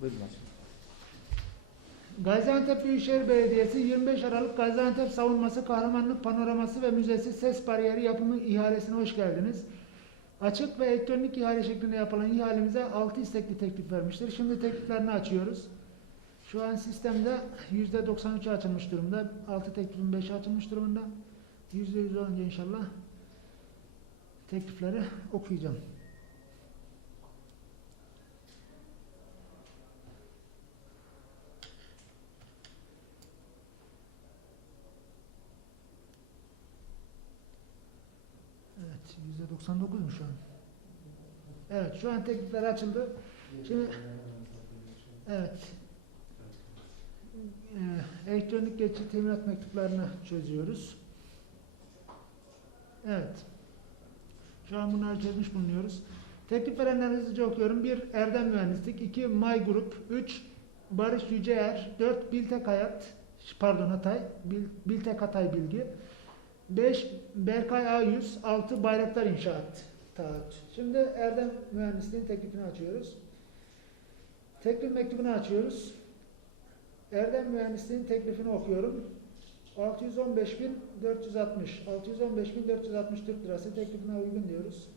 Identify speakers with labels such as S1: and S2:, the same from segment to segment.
S1: Buyurun başkanım.
S2: Gaziantep Büyükşehir Belediyesi 25 Aralık Gaziantep Savunması Kahramanlık Panoraması ve Müzesi Ses Bariyeri yapımı ihalesine hoş geldiniz. Açık ve elektronik ihale şeklinde yapılan ihalemize 6 istekli teklif vermiştir. Şimdi tekliflerini açıyoruz. Şu an sistemde %93 açılmış durumda. 6 teklifin 5'i açılmış durumda. %100 olunca inşallah teklifleri okuyacağım. Evet, %99 mu şu an? Evet, şu an teklifler açıldı. Şimdi, evet, Ee, elektronik geçici teminat mektuplarını çözüyoruz. Evet, şu an bunları çözmüş bulunuyoruz. Teklif verenleri hızlıca okuyorum. 1. Erdem Mühendislik 2. May Grup 3. Barış Yüceer 4. Biltek Hayat pardon Hatay Bil, Biltek Hatay Bilgi 5. Berkay A100 6. Bayraktar İnşaat Taahhüt. Şimdi Erdem Mühendisliğin teklifini açıyoruz. Teklif mektubunu açıyoruz. Erdem Mühendisliğin teklifini okuyorum. 615.460 615.460 Türk lirası teklifine uygun diyoruz.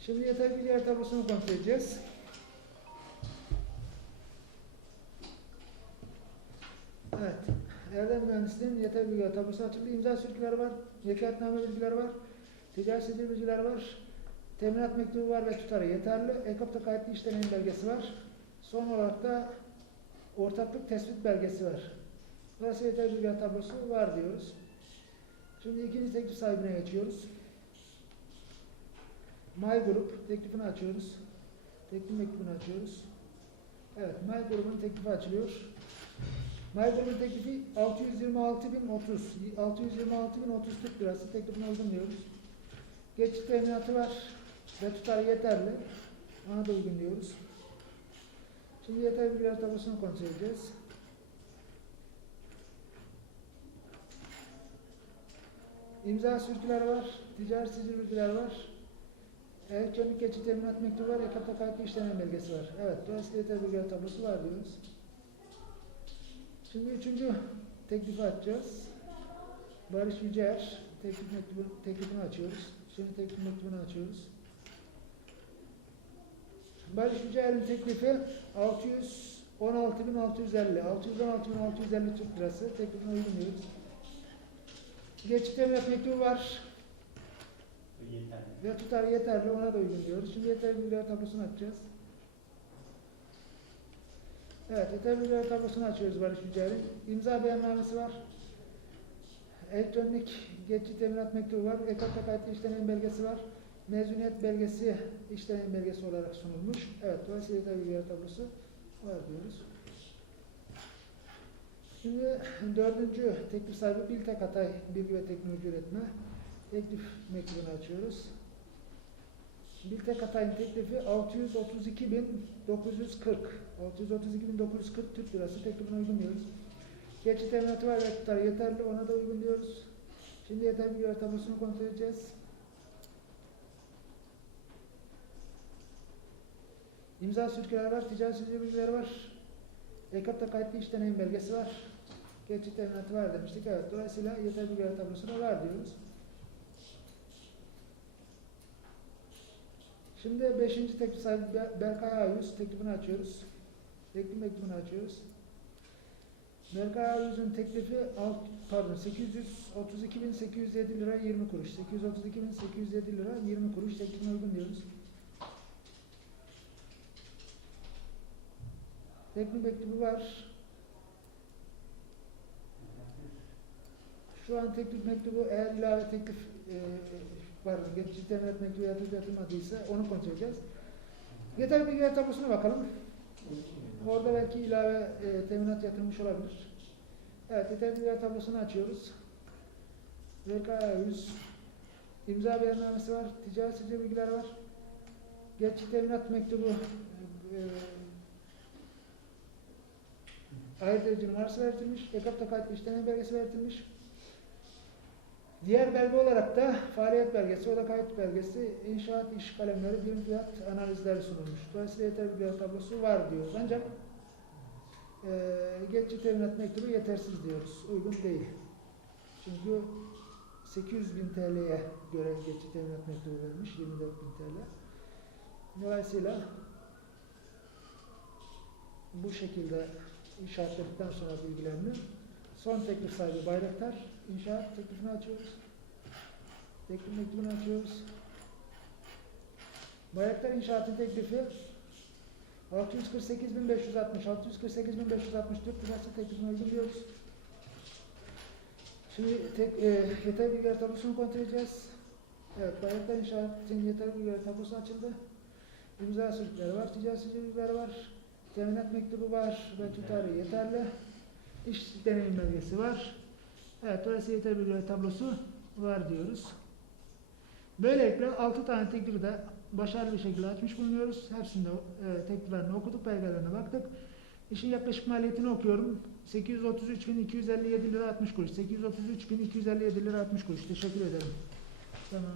S2: Şimdi yeterli bilgi yer tablosunu kontrol edeceğiz. Evet. Erdem Mühendisliğin yeterli bilgi yer tablosu açıldı. İmza sürükleri var. Vekaletname bilgileri var. Ticari sicil bilgileri var. Teminat mektubu var ve tutarı yeterli. EKOP'ta kayıtlı iş belgesi var. Son olarak da ortaklık tespit belgesi var. Burası yeterli bilgi tablosu var diyoruz. Şimdi ikinci teklif sahibine geçiyoruz. May Grup teklifini açıyoruz. Teklif mektubunu açıyoruz. Evet, May Grubun teklifi açılıyor. Grubun teklifi 626.030 626.030 Türk lirası teklifine uygun diyoruz. Geçiş teminatı var ve tutarı yeterli. Ona da uygun diyoruz. Şimdi yeterli bilgiler tablosunu kontrol edeceğiz. İmza sürküler var, ticari sicil var. Elektronik geçit teminat mektubu var, ekapta kayıtlı işlem belgesi var. Evet, dolayısıyla yeterli bilgiler tablosu var diyoruz. Şimdi üçüncü teklifi açacağız. Barış Yücer teklif mektubu, teklifini açıyoruz. Şimdi teklif mektubunu açıyoruz. Barış Yücel'in teklifi 616.650 616.650 Türk lirası teklifine uygun diyoruz. Geçit teminat mektubu var
S3: Yeterli.
S2: ve tutarı yeterli ona da uygun diyoruz. Şimdi yeterli bilgiler tablosunu açacağız. Evet, bilgiler tablosunu açıyoruz Barış Yücel'in. İmza beyannamesi var. Elektronik geçici teminat mektubu var. EKAT'ta kayıtlı işlem belgesi var. Mezuniyet belgesi işlem belgesi olarak sunulmuş. Evet, dolayısıyla bilgiler tablosu var diyoruz. Şimdi dördüncü teklif sahibi Biltek Hatay Bilgi ve Teknoloji Üretme. Teklif mektubunu açıyoruz. Biltek Hatay'ın teklifi 632.940 632.940 Türk lirası teklifine uygun diyoruz. Geçici teminatı var ve yeterli ona da uygun diyoruz. Şimdi yeterli bilgiler tablosunu kontrol edeceğiz. İmza sürküler var, ticari sicil bilgileri var. EKAP'ta kayıtlı iş deneyim belgesi var. Geçici teminatı var demiştik. Evet, dolayısıyla yeterli bilgiler tablosuna var diyoruz. Şimdi beşinci teklif sahibi Ber- Berkay A100 teklifini açıyoruz. Teklif mektubunu açıyoruz. Berkay A100'ün teklifi alt, pardon 832.807 lira 20 kuruş. 832.807 lira 20 kuruş teklifine uygun diyoruz. Teklif mektubu var. Şu an teklif mektubu eğer ilave teklif e, pardon geçici teminat mektubu yatırıp yatırmadıysa onu kontrol edeceğiz. Yeterli bilgiler tablosuna bakalım. Orada belki ilave e, teminat yatırmış olabilir. Evet, yeterli bilgiler tablosunu açıyoruz. VKA 100 imza beyannamesi var, ticari sicil bilgiler var. Geçici teminat mektubu e, ayırt edici numarası belirtilmiş. EKAP'ta kayıtlı işlem belgesi belirtilmiş. Diğer belge olarak da faaliyet belgesi, oda kayıt belgesi, inşaat iş kalemleri, birim fiyat analizleri sunulmuş. Dolayısıyla yeterli bir fiyat tablosu var diyoruz. Ancak eee geçici teminat mektubu yetersiz diyoruz. Uygun değil. Çünkü 800 bin TL'ye göre geçici teminat mektubu vermiş, 24 bin TL. Dolayısıyla bu şekilde işaretledikten sonra bilgilerini son teklif sahibi Bayraktar inşaat teklifini açıyoruz. Teklif mektubunu açıyoruz. Bayraktar inşaatın teklifi 648.560 648.564 lirası teklifini uyguluyoruz. Şimdi tek, e, yeter bilgiler tablosunu kontrol edeceğiz. Evet, Bayraktar inşaatın yeter bilgiler tablosu açıldı. İmza sürükleri var, ticari sicilleri var, teminat mektubu var ve tutarı yeterli. İş deneyim belgesi var. Evet, dolayısıyla yeterli bilgiler tablosu var diyoruz. Böylelikle 6 tane teklifi de başarılı bir şekilde açmış bulunuyoruz. Hepsinde e, tekliflerini okuduk, belgelerine baktık. İşin yaklaşık maliyetini okuyorum. 833.257 lira 60 kuruş. 833.257 lira 60 kuruş. Teşekkür ederim. Tamam.